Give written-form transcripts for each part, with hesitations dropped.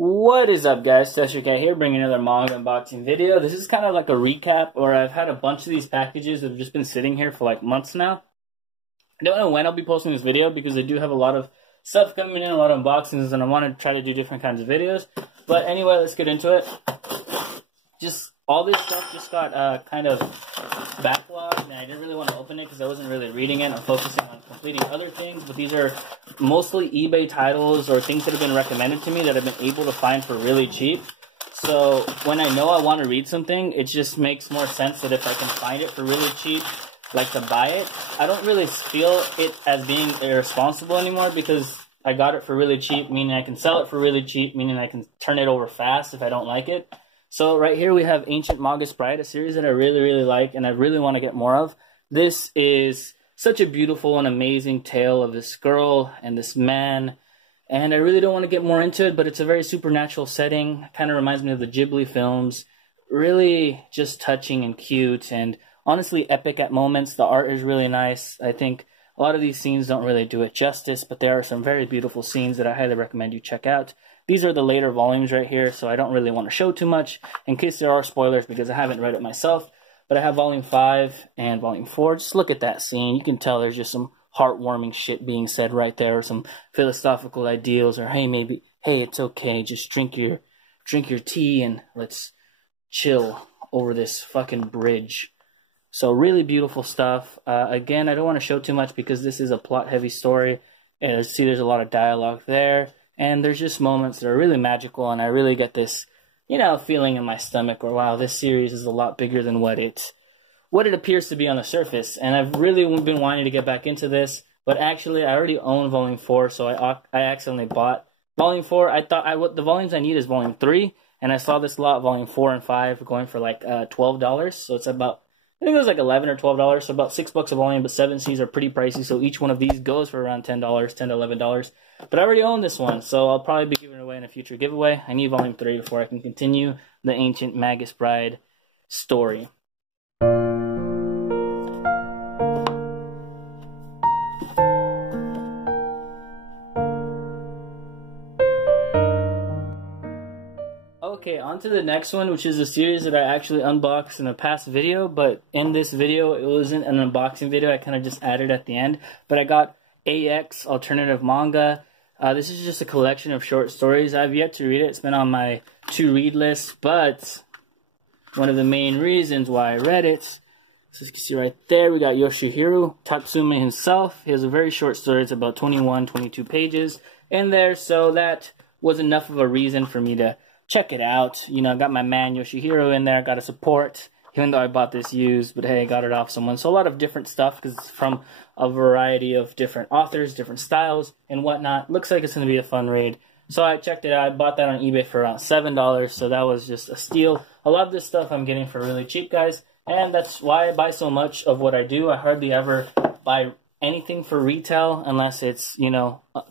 What is up, guys? Cat here, bringing another manga unboxing video. This is kind of like a recap, or I've had a bunch of these packages that have just been sitting here for like months now. I don't know when I'll be posting this video because I do have a lot of stuff coming in, a lot of unboxings, and I want to try to do different kinds of videos. But anyway, let's get into it. Just all this stuff just got kind of backlogged, and I didn't really want to open it because I wasn't really reading it. I'm focusing on completing other things, but these are mostly eBay titles or things that have been recommended to me that I've been able to find for really cheap. So when I know I want to read something, it just makes more sense that if I can find it for really cheap, like to buy it. I don't really feel it as being irresponsible anymore because I got it for really cheap, meaning I can sell it for really cheap, meaning I can turn it over fast if I don't like it. So right here we have Ancient Mongoose Bride, a series that I really like and I really want to get more of. This is such a beautiful and amazing tale of this girl and this man, and I really don't want to get more into it, but it's a very supernatural setting. Kind of reminds me of the Ghibli films. Really just touching and cute and honestly epic at moments. The art is really nice. I think a lot of these scenes don't really do it justice, but there are some very beautiful scenes that I highly recommend you check out. These are the later volumes right here, so I don't really want to show too much in case there are spoilers because I haven't read it myself. But I have Volume 5 and Volume 4. Just look at that scene. You can tell there's just some heartwarming shit being said right there, or some philosophical ideals, or hey, it's okay, just drink your tea and let's chill over this fucking bridge. So really beautiful stuff. Again, I don't want to show too much because this is a plot-heavy story. See, there's a lot of dialogue there. And there's just moments that are really magical, and I really get this, feeling in my stomach where, wow, this series is a lot bigger than what it appears to be on the surface. And I've really been wanting to get back into this, but actually I already own Volume 4, so I accidentally bought Volume 4. I thought the volumes I need is Volume 3, and I saw this lot, Volume 4 and 5, going for like $12, so it's about, I think it was like $11 or $12, so about $6 a volume, but 7 Cs are pretty pricey, so each one of these goes for around $10, $10 to $11. But I already own this one, so I'll probably be giving it away in a future giveaway. I need Volume 3 before I can continue the Ancient Mongoose Bride story. Okay, on to the next one, which is a series that I actually unboxed in a past video, but in this video, it wasn't an unboxing video. I kind of just added at the end. But I got AX, Alternative Manga. This is just a collection of short stories. I've yet to read it. It's been on my to-read list, but one of the main reasons why I read it, so you can see right there, we got Yoshihiro Tatsumi himself. He has a very short story. It's about 21, 22 pages in there, so that was enough of a reason for me to check it out. I got my man Yoshihiro in there, got to support, even though I bought this used, but hey, I got it off someone. So a lot of different stuff, because it's from a variety of different authors, different styles, and whatnot. Looks like it's going to be a fun read. So I checked it out. I bought that on eBay for around $7, so that was just a steal. A lot of this stuff I'm getting for really cheap, guys, and that's why I buy so much of what I do. I hardly ever buy anything for retail unless it's,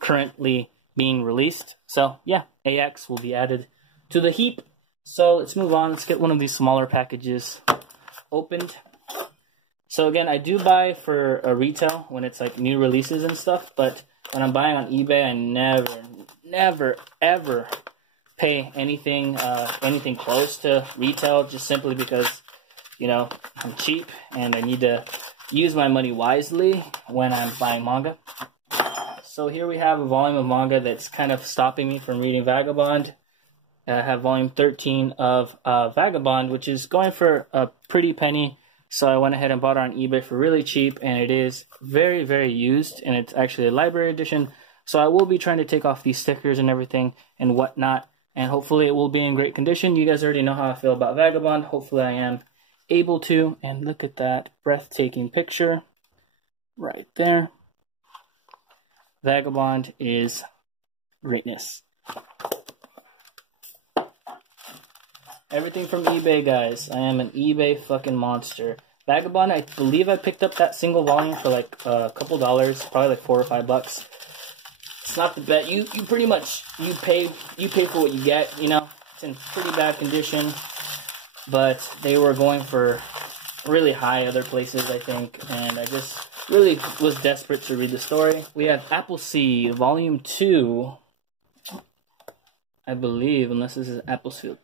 currently being released. So yeah, AX will be added to the heap. So let's move on. Let's get one of these smaller packages opened. So again, I do buy for a retail when it's like new releases and stuff, but when I'm buying on eBay, I never ever pay anything close to retail, just simply because I'm cheap and I need to use my money wisely when I'm buying manga. So here we have a volume of manga that's kind of stopping me from reading Vagabond. I have volume 13 of Vagabond, which is going for a pretty penny. So I went ahead and bought it on eBay for really cheap, and it is very, very used, and it's actually a library edition. So I will be trying to take off these stickers and everything and whatnot, and hopefully it will be in great condition. You guys already know how I feel about Vagabond. Hopefully I am able to. And look at that breathtaking picture right there. Vagabond is greatness. Everything from eBay, guys. I am an eBay fucking monster. Vagabond, I believe I picked up that single volume for like a couple dollars, probably like $4 or $5. It's not the bet. You pretty much you pay for what you get. It's in pretty bad condition, but they were going for really high other places, I think, and I just really was desperate to read the story. We have Appleseed, Volume 2. I believe, unless this is Appleseed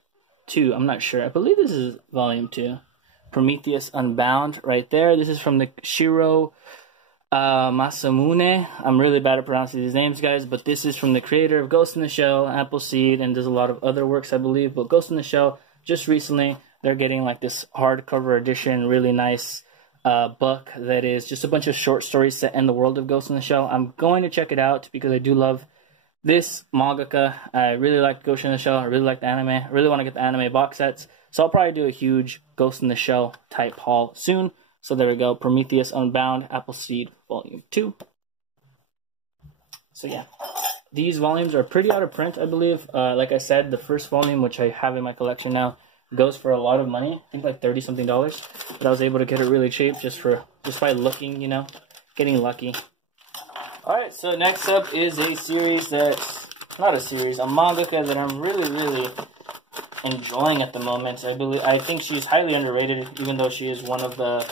2. I'm not sure. I believe this is volume 2. Prometheus Unbound right there. This is from the Shiro Masamune. I'm really bad at pronouncing these names, guys, but this is from the creator of Ghost in the Shell, Appleseed, and does a lot of other works, I believe. But Ghost in the Shell, just recently, they're getting like this hardcover edition, really nice book that is just a bunch of short stories set in the world of Ghost in the Shell. I'm going to check it out because I do love this mangaka. I really like Ghost in the Shell. I really like the anime. I really want to get the anime box sets. So I'll probably do a huge Ghost in the Shell type haul soon. So there we go. Prometheus Unbound, Appleseed, Volume 2. So yeah, these volumes are pretty out of print, I believe. Like I said, the first volume, which I have in my collection now, goes for a lot of money. I think like $30-something. But I was able to get it really cheap just by looking, you know, getting lucky. Alright, so next up is a series that's, not a series, a mangaka that I'm really enjoying at the moment. I think she's highly underrated, even though she is one of the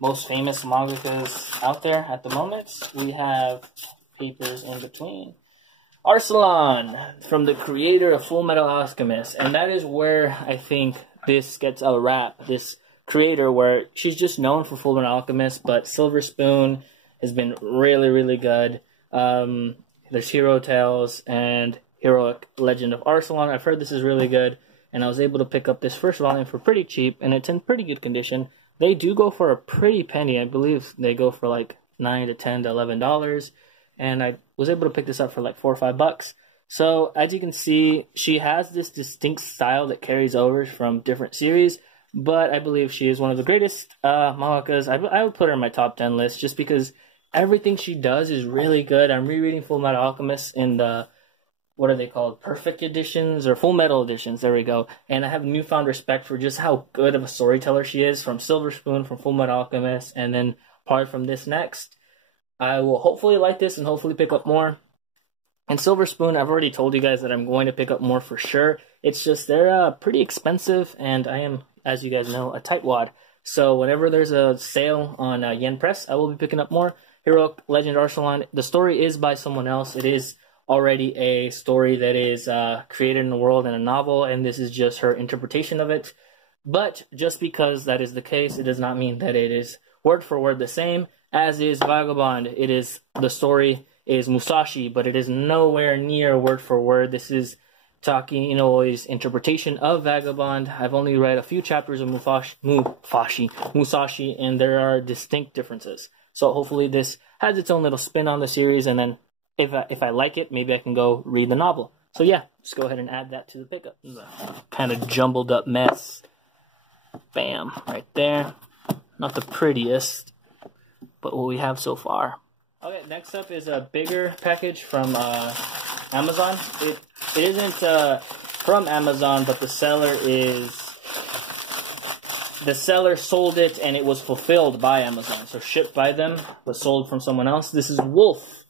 most famous mangakas out there at the moment. We have papers in between. Arsalan, from the creator of Full Metal Alchemist, and that is where I think this gets a rap. This creator, where she's just known for Full Metal Alchemist, but Silver Spoon has been really good. There's Hero Tales and Heroic Legend of Arsalan. I've heard this is really good, and I was able to pick up this first volume for pretty cheap, and it's in pretty good condition. They do go for a pretty penny. I believe they go for like $9 to $10 to $11, and I was able to pick this up for like $4 or $5. So as you can see, she has this distinct style that carries over from different series, but I believe she is one of the greatest mangakas. I would put her in my top 10 list just because everything she does is really good. I'm rereading Full Metal Alchemist in the, what are they called, Perfect Editions or Full Metal Editions, there we go. And I have newfound respect for just how good of a storyteller she is, from Silver Spoon, from Full Metal Alchemist, and then probably from this next. I will hopefully like this and hopefully pick up more. And Silver Spoon, I've already told you guys that I'm going to pick up more for sure. It's just they're pretty expensive, and I am, as you guys know, a tightwad. So whenever there's a sale on Yen Press, I will be picking up more. Heroic Legend Arsalan, the story is by someone else. It is already a story that is created in the world in a novel, and this is just her interpretation of it. But just because that is the case, it does not mean that it is word for word the same, as is Vagabond. It is, the story is Musashi, but it is nowhere near word for word. This is Taki Inoue's interpretation of Vagabond. I've only read a few chapters of Musashi, and there are distinct differences. So hopefully this has its own little spin on the series, and then if I like it, maybe I can go read the novel. So yeah, just go ahead and add that to the pickup. Kind of jumbled up mess. Bam, right there. Not the prettiest, but what we have so far. Okay, next up is a bigger package from Amazon. It isn't from Amazon, but the seller sold it, and it was fulfilled by Amazon. So shipped by them, but sold from someone else. This is Wolf,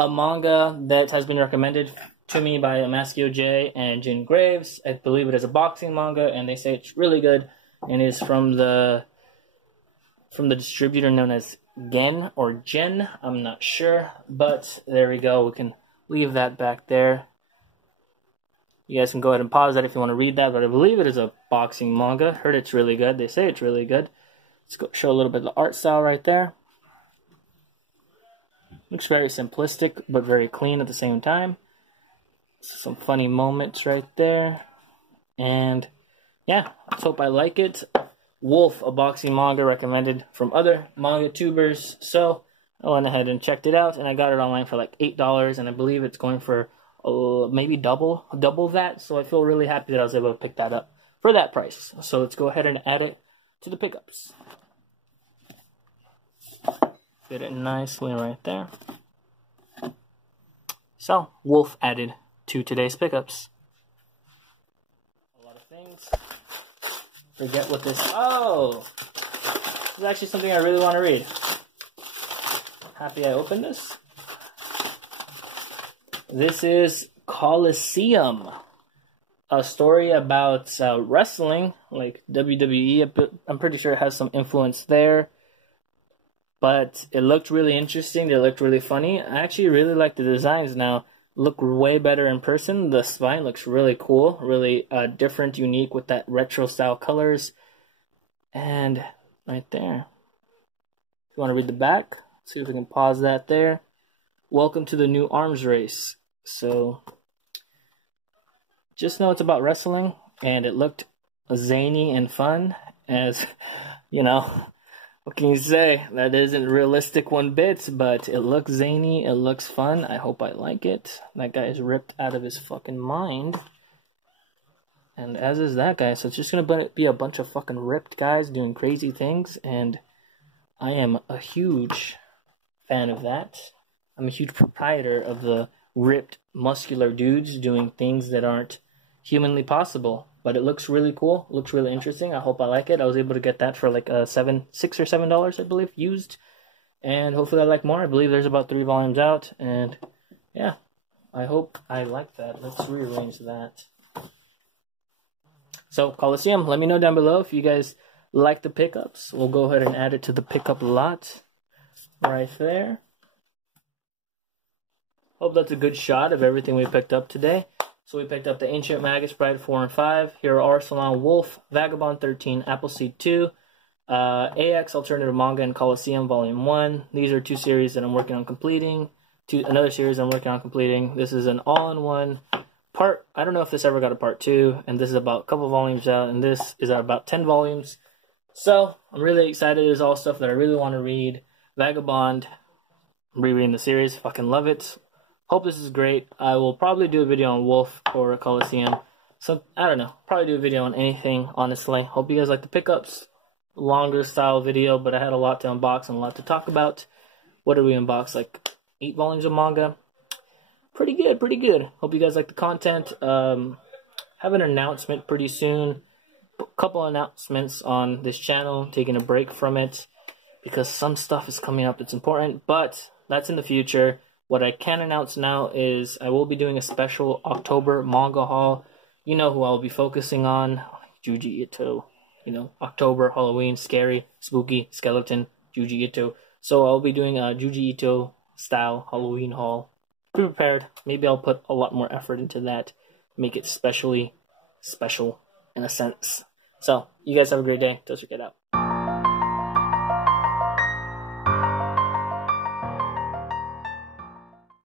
a manga that has been recommended to me by Amaskio J and Jin Graves. I believe it is a boxing manga, and they say it's really good, and is from the distributor known as Gen or Gen. I'm not sure, but there we go. We can leave that back there. You guys can go ahead and pause that if you want to read that, but I believe it is a boxing manga. Heard it's really good. They say it's really good. Let's go show a little bit of the art style right there. Looks very simplistic, but very clean at the same time. Some funny moments right there. And yeah, let's hope I like it. Wolf, a boxing manga recommended from other manga tubers. So I went ahead and checked it out, and I got it online for like $8, and I believe it's going for maybe double that. So I feel really happy that I was able to pick that up for that price. So let's go ahead and add it to the pickups. Fit it nicely right there. So Wolf added to today's pickups. A lot of things. Forget what this... Oh! This is actually something I really want to read. Happy I opened this. This is Coliseum. A story about wrestling, like WWE. I'm pretty sure it has some influence there. But it looked really interesting. They looked really funny. I actually really like the designs now. look way better in person. The spine looks really cool, really different, unique with that retro style colors. And right there. If you want to read the back, see if we can pause that there. Welcome to the new arms race. So just know it's about wrestling, and it looked zany and fun. As you know, what can you say? That isn't realistic one bit, but it looks zany, it looks fun. I hope I like it. That guy is ripped out of his fucking mind. And as is that guy, so it's just gonna be a bunch of fucking ripped guys doing crazy things, and I am a huge fan of that. I'm a huge proprietor of the ripped, muscular dudes doing things that aren't humanly possible. But it looks really cool, looks really interesting. I hope I like it. I was able to get that for like $6 or $7, I believe, used. And hopefully I like more. I believe there's about 3 volumes out, and yeah, I hope I like that. Let's rearrange that. So, Coliseum, let me know down below if you guys like the pickups. We'll go ahead and add it to the pickup lot right there. Hope that's a good shot of everything we picked up today. So we picked up the Ancient Magus Bride 4 and 5, Hero Arsalan Wolf, Vagabond 13, Appleseed 2, AX Alternative Manga and Coliseum Volume 1. These are 2 series that I'm working on completing. Another series I'm working on completing. This is an all-in-one part. I don't know if this ever got a part 2, and this is about a couple volumes out, and this is about 10 volumes. So I'm really excited. There's all stuff that I really want to read. Vagabond, I'm rereading the series. Fucking love it. Hope this is great. I will probably do a video on Wolf or Coliseum. So I don't know. Probably do a video on anything, honestly. Hope you guys like the pickups. Longer style video, but I had a lot to unbox and a lot to talk about. What did we unbox? Like 8 volumes of manga. Pretty good, pretty good. Hope you guys like the content. Have an announcement pretty soon. A couple announcements on this channel. Taking a break from it because some stuff is coming up that's important, but that's in the future. What I can announce now is I will be doing a special October manga haul. You know who I'll be focusing on. Juji Ito. You know, October, Halloween, scary, spooky, skeleton, Juji Ito. So I'll be doing a Juji Ito style Halloween haul. Be prepared. Maybe I'll put a lot more effort into that. Make it specially special in a sense. So, you guys have a great day. Toast, get out.